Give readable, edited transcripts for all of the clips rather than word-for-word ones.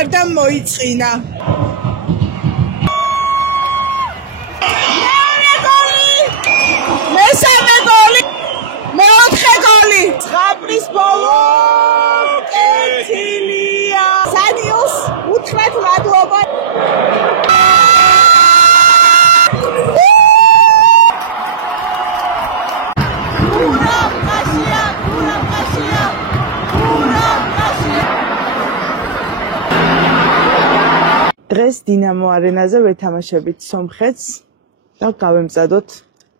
ჩააბარდა მოიწყინა. მესამე გოლი, მეოთხე გოლი. ზღაპრის ბოლო კეთილია. სადიოს უთხრათ მადლობა. დღეს დინამო არენაზე ვეთამაშებით სომხეთს და გავემზადოთ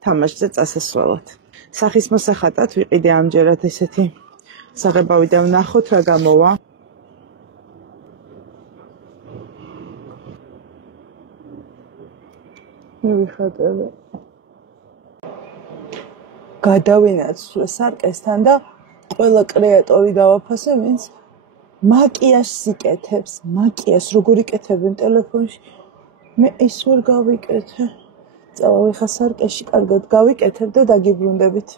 თამაშზე წასასვლელად. სახის მოსახატად ვიყიდე ამჯერად ესეთი საღებავი და ვნახოთ რა გამოვა. მივიხატებე. გადავინაცვლე სარკესთან და ყველა კრეატორი დავაფასე, ვინც მაკიაჟს იკეთებს, მაკიაჟს როგორ იკეთებენ ტელეფონში. მე ეს ვერ გავიკეთე. წავალ ხა სარკეში კარგად გავიკეთებ და დაგიბრუნდებით.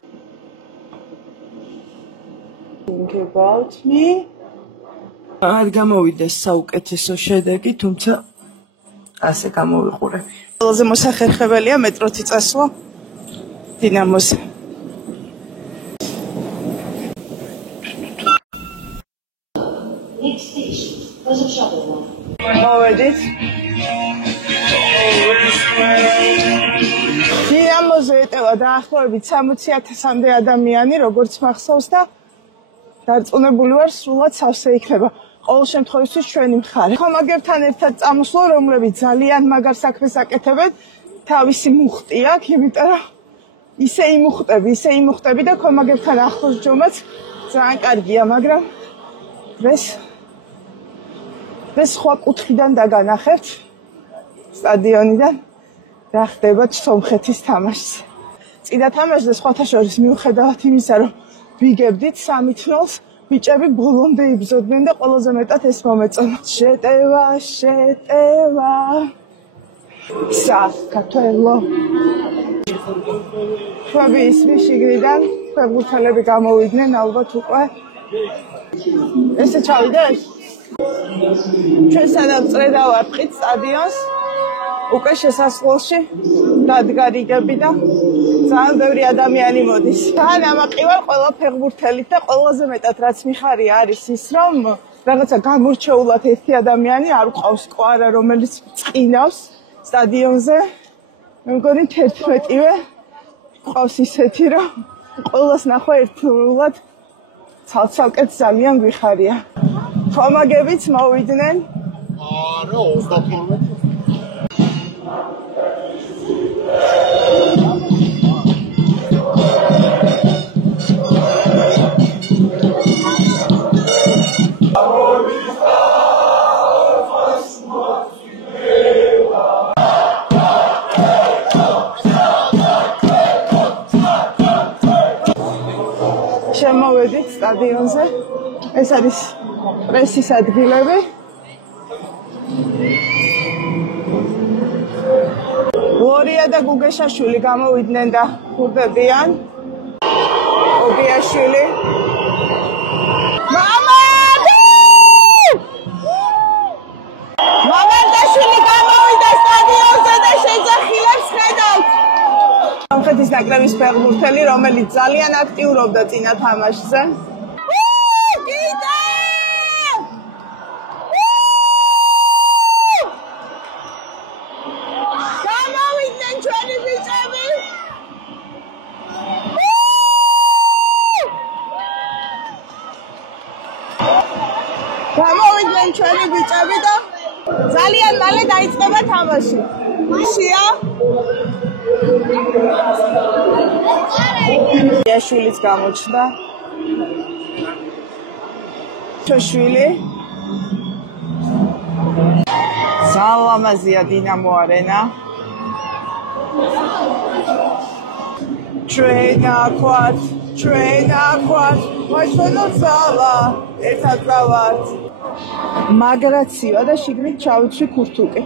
Think about me. არ გამოვიდეს საუკეთესო შედეგი, თუმცა ასე გამოვიყურებ. ყველაზე მოსახერხებელია მეტროთი წასვლა დინამოზე. მოვედით. დინამოზე ეტევა დაახლოებით 60,000-მდე ადამიანი, როგორც მახსოვს და დარწმუნებული ვარ, სრულად სავსე იქნება. ყოველ შემთხვევაში ჩვენი მხარე. ხომაგერთან ერთად წამოსვლა, რომლებიც ძალიან მაგარ საქმეს აკეთებენ, თავისი მუხტი აქვს, იმიტომ რომ ისე იმუხტები და ხომაგერთან ახლოს ჯომაც ძალიან კარგია, მაგრამ დღეს სხვა კუთხიდან დაგანახებთ სტადიონიდან რა ხდება სომხეთის თამაშზე. წინა თამაშზე სხვათა შორის მიუხედავად იმისა, რომ ვიგებდით 3-0, ბიჭები ბოლომდე იბრძოდნენ და ყველაზე მეტად ეს მომეწონა. შეტევა. საქართველო. ქვები ისმის შიგნიდან, ფეხბურთელები გამოვიდნენ ალბათ უკვე. ესე ჩავიდა ეს. ჩვენ სადაც წრედა ვარყით სტადიონს, უკვე შესასვლელში დადგა რიგები და ძალიან ბევრი ადამიანი მოდის. თან ამაყივარ ყველა ფეხბურთელით და ყველაზე მეტად რაც მიხარია არის ის, რომ რაღაცა გამორჩეულად ერთი ადამიანი არ ყავს კვარა, რომელიც წინავს სტადიონზე. მე მგონი 11-ვე ყავს ისეთი, რომ ყველას ნახვა ერთდროულად ცალ-ცალკეთ ძალიან გვიხარია. ხომაგებიც მოვიდნენ. არა, 32. შემოვედით სტადიონზე. ეს არის პრესის ადგილები. ლორია და გუგეშაშვილი გამოვიდნენ და ხურდებიან. ოგიაშვილი. მამარდაშვილი გამოვიდა სტადიონზე და შეძახილებს ხედავთ. სომხეთის ნაკრების ფეხბურთელი, რომელიც ძალიან აქტიურობდა წინა თამაშზე. გამოვიდნენ ჩვენი ბიჭები და ძალიან მალე დაიწყება თამაში. მაშია იაშვილიც გამოჩნდა. ჩოშვილი. სალამაზია დინამო არენა. ჩვენაქვათ, მოშონო ზალა, ერთად გავართ. მაგრაციო და შიგნით ჩავიცვი ქურთუკი.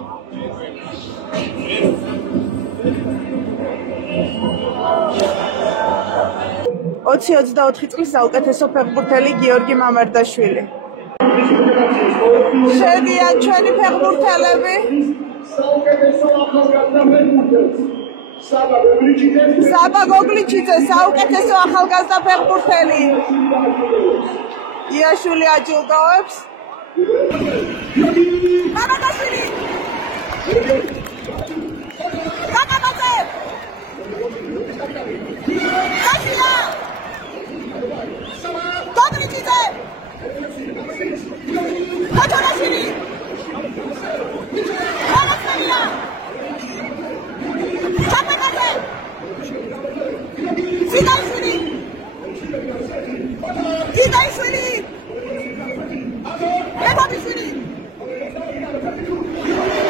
20-24 წლის საუკეთესო ფეხბურთელი გიორგი მამარდაშვილი. შედიან ჩვენი ფეხბურთელები. საბა გოგლიჩიძე საუკეთესო ახალგაზრდა ფეხბურთელი. იაშვილი აჯილდოვებს. მამაკაცი. კაკაბაძე. კაცია. გოგლიჩიძე. კაჯონაშვილი. მამაკაცია. კაკაბაძე. Gidaishvili! Gidaishvili! Gidaishvili!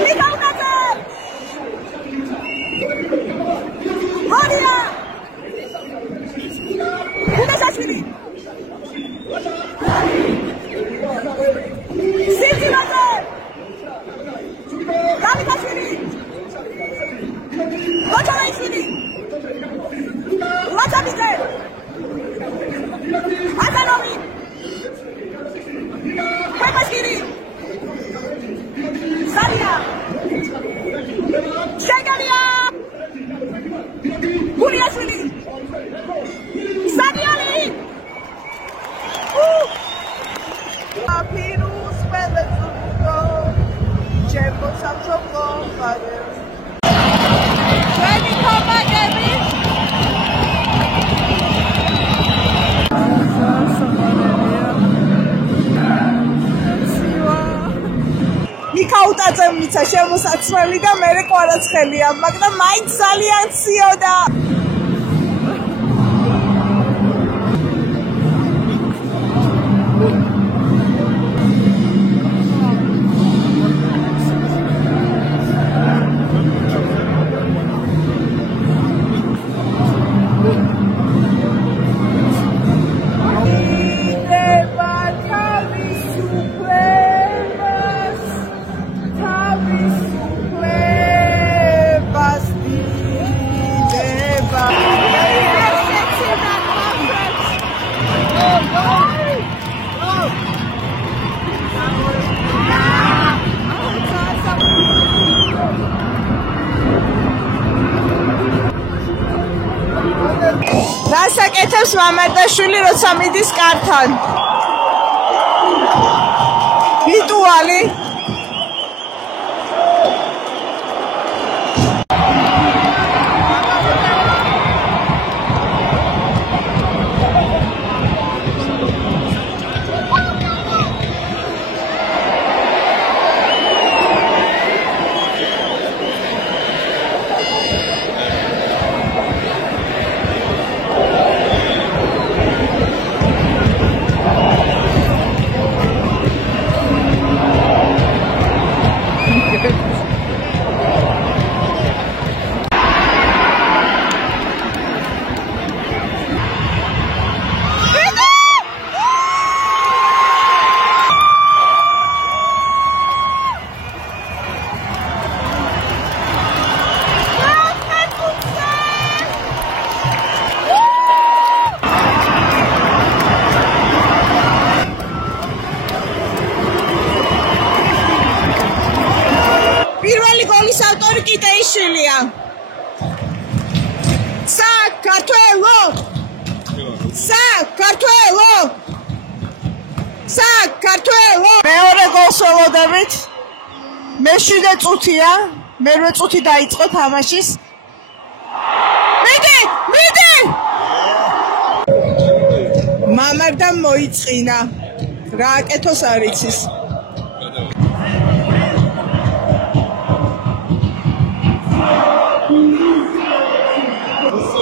Gidaishvili! Maria! Gidaishvili! Sintimaze! Davidashvili! Kochaishvili! Matabide! Azanovi! Pepashvili! Salia! Shegalia! Guliashvili! Sadiali! Pirus Pelezuko! Čempo sam čoko pade! Čeni komagemi! მიქაუტაძემ მიცა შემოსაცმელი და მე კვარაცხელია, მაგრამ მაინც ძალიან ციოდა. დასაკეთებს მამარდაშვილი როცა მიდის კართან. რიტუალი გოლის ავტორი კიტეიშვილია. საქართველო! საქართველო! საქართველო! მეორე გოლს ველოდებით. მე-7 წუთია, მერვე წუთი დაიწყო თამაშის. მიდი! მამარდამ მოიწყინა. რა აკეთოს არ იცის.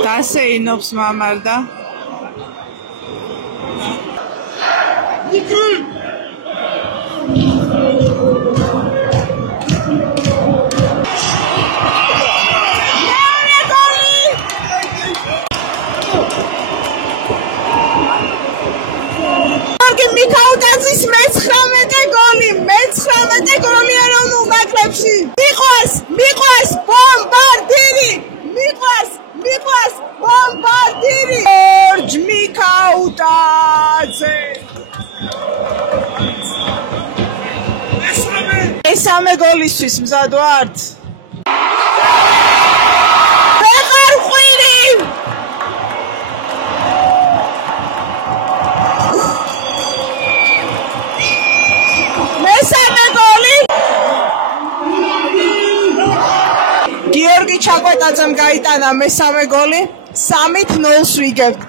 დასეინობს მამარდა. მიქაუტაძის მე-19 გოლი ეროვნულ ნაკრებში. მიყვარს ბომბარდირი. მიყვარს ბომბარდირი. ორჯ მიქაუტაძე. გოლისთვის მზად ვართ? გიორგი ჩაკვეტაძემ გაიტანა მესამე გოლი, 3-0 ვიგებთ.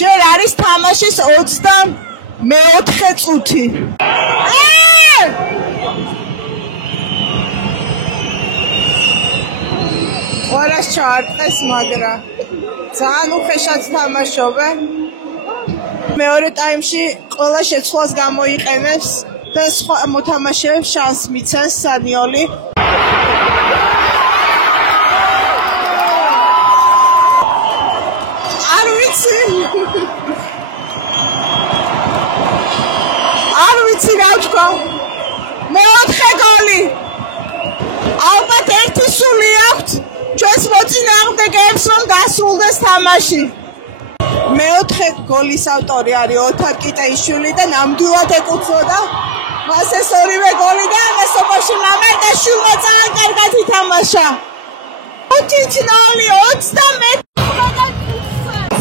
ჯერ არის თამაშის 24 წუთი. ყველას ჩაარტყეს, მაგრამ ძალიან უხეშად თამაშობენ. მეორე ტაიმში ყველა შეცვლას გამოიყენებს და სხვა მოთამაშეებს შანსს მიცემს სანიოლი. არ ვიცი რა ვთქვა. მეოთხე გოლი. ალბათ ერთი სული აქვთ ჩვენს მოწინააღმდეგეებს რომ გასულდეს თამაში. მეოთხე გოლის ავტორი არის ოთარ კიტაიშვილი და ნამდვილად ეკუთვნოდა მას ეს ორივე გოლი და ამასობაში მამარდაშვილმა ძალიან კარგად ითამაშა.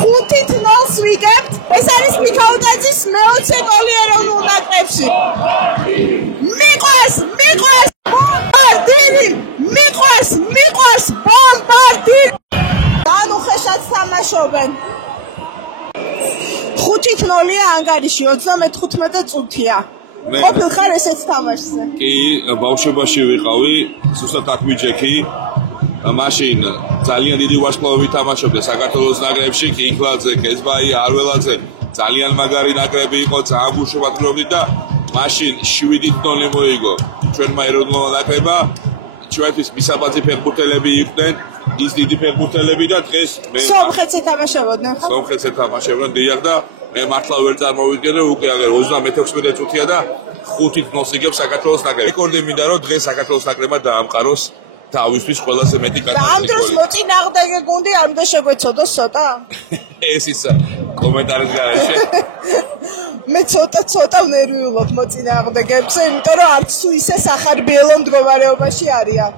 5-0 ვიგებთ. ეს არის მიქაუტაძის მეოცე გოლი ეროვნულ ნაკრებში. მიყვარს ბომბარდირი, მიყვარს ბომბარდირი. ძალიან უხეშად თამაშობენ. 5-0-ია ანგარიში, 35 წუთია. ყოფილ ხარ ესეც თამაშზე? კი, ბავშვობაში ვიყავი, სუსტად აქ ვიჯექი. მაშინ ძალიან დიდი ვარსკვლავებით თამაშობდა საქართველოს ნაკრებში, კინგლაძე, კესბაი, არველაძე, ძალიან მაგარი ნაკრები იყო, ძალიან გუშინად გროვდი და მაშინ 7-0 მოიგო ჩვენმა ეროვნულ ნაკრებმა. ჩვენთვის მისაბაძი ფეხბურთელები იყვნენ, ის დიდი ფეხბურთელები და დღეს მე სომხეთზე თამაშობდნენ ხო? სომხეთზე თამაშობდნენ დიახ და მე მართლა ვერ წარმოვიდგენე უკვე 36 წუთია და 5-0 იგებს საქართველოს ნაკრები. რეკორდი მინდა რომ დღეს საქართველოს ნაკრებმა დაამყაროს თავისთვის ყველაზე მეტი კატასტროფა. და ამ დროს მოწინააღმდეგე გუნდი არ უნდა შეგვეცოდოს ცოტა? ეს ისა კომენტარის გარეშე. მე ცოტა ვნერვიულობ მოწინააღმდეგეებზე, იმიტომ რომ არც თუ ისე სახარბიელო მდგომარეობაში არიან.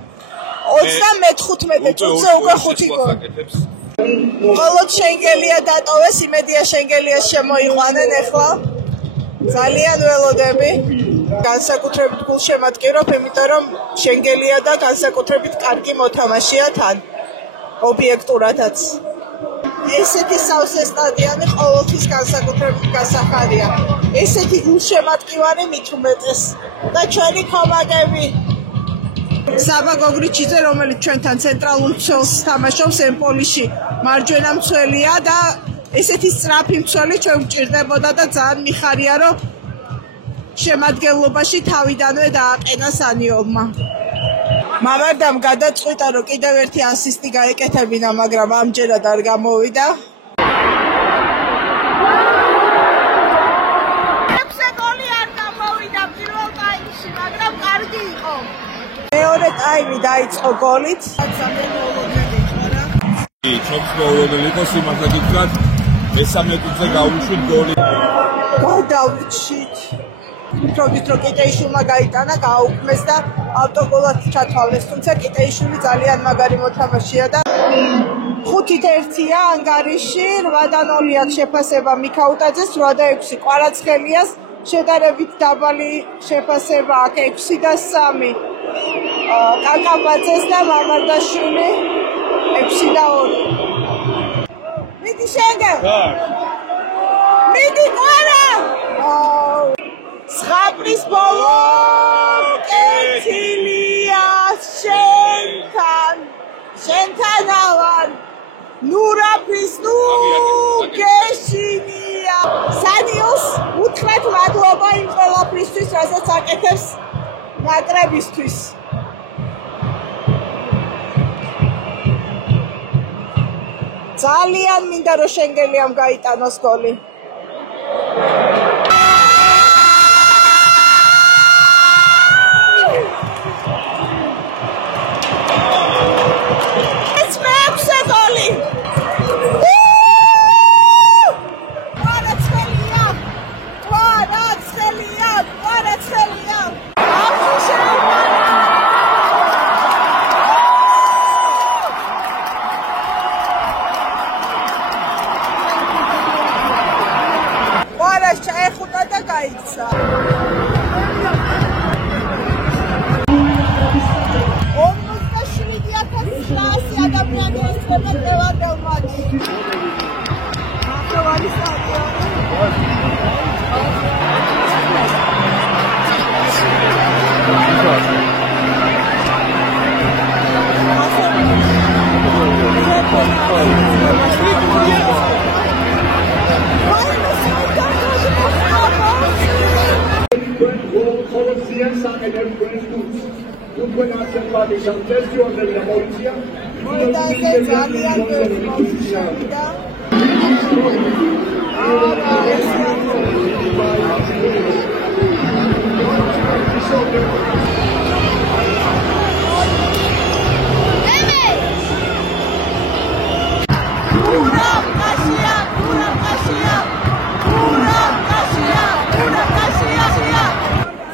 35 წუთზე უკვე 5 გოლი. მხოლოდ შენგელია დატოვეს, იმედია შენგელიას შემოიყვანენ ახლა. ძალიან ველოდები. განსაკუთრებით გულშემატკივრობ, იმიტომ რომ შენგელია და განსაკუთრებით კარგი მოთამაშეა თან ობიექტურადაც. ესეთი სავსე სტადიონი ყოველთვის განსაკუთრებით გასახარია. ესეთი გულშემატკივარი მით უმეტეს და ჩვენი კომაგები. საბა გოგრიჩიძე, რომელიც ჩვენთან ცენტრალურ მცველს თამაშობს ემპოლიში, მარჯვენა მცველია და ესეთი სწრაფი მცველი ჩვენ გვჭირდებოდა და ძალიან მიხარია, რომ შემადგენლობაში თავიდანვე დააყენა სანიოლმა. მამარდამ გადაწყვიტა, რომ კიდევ ერთი ასისტი გაეკეთებინა, მაგრამ ამჯერად არ გამოვიდა. გოლი არ გამოვიდა პირველ ტაიმში, მაგრამ კარგი იყო. მეორე ტაიმი დაიწყო გოლით. ჩობს მოულოდნელი იყო სიმართლე გითხრათ, მესამე წუთზე გავუშვით გოლი. გადავჭით. ვთქვით, რომ კიტეიშვილმა გაიტანა, გააუქმეს და ავტოგოლად ჩათვალეს, თუმცა კიტეიშვილი ძალიან მაგარი მოთამაშეა და 5-1-ია ანგარიში, 8-0-ია შეფასება მიქაუტაძეს, 8-6 კვარაცხელიას, შედარებით დაბალი შეფასება აქ 6-3. კაკაბაძეს და მამარდაშვილი 6-2. მიდი შენგელ. მიდი ყვარა. ზღაპრის ბოლო კეთილია შენთან ავარ ნურაფრის გეშინია სანიოს უთხრეთ მადლობა იმ ყველაფრისთვის რასაც აკეთებს ნაკრებისთვის ძალიან მინდა რომ შენგელიამ გაიტანოს გოლი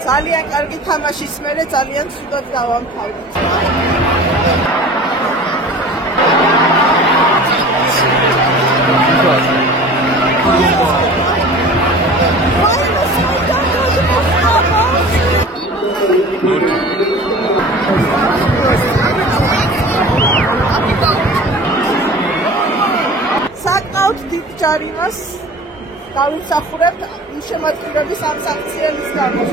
ძალიან კარგი თამაშის მერე ძალიან ცუდად დავამთავრეთ. საკმაოდ დიდ ჯარიმას დავიმსახურებთ შემოწმების ამ საქციელის გამო.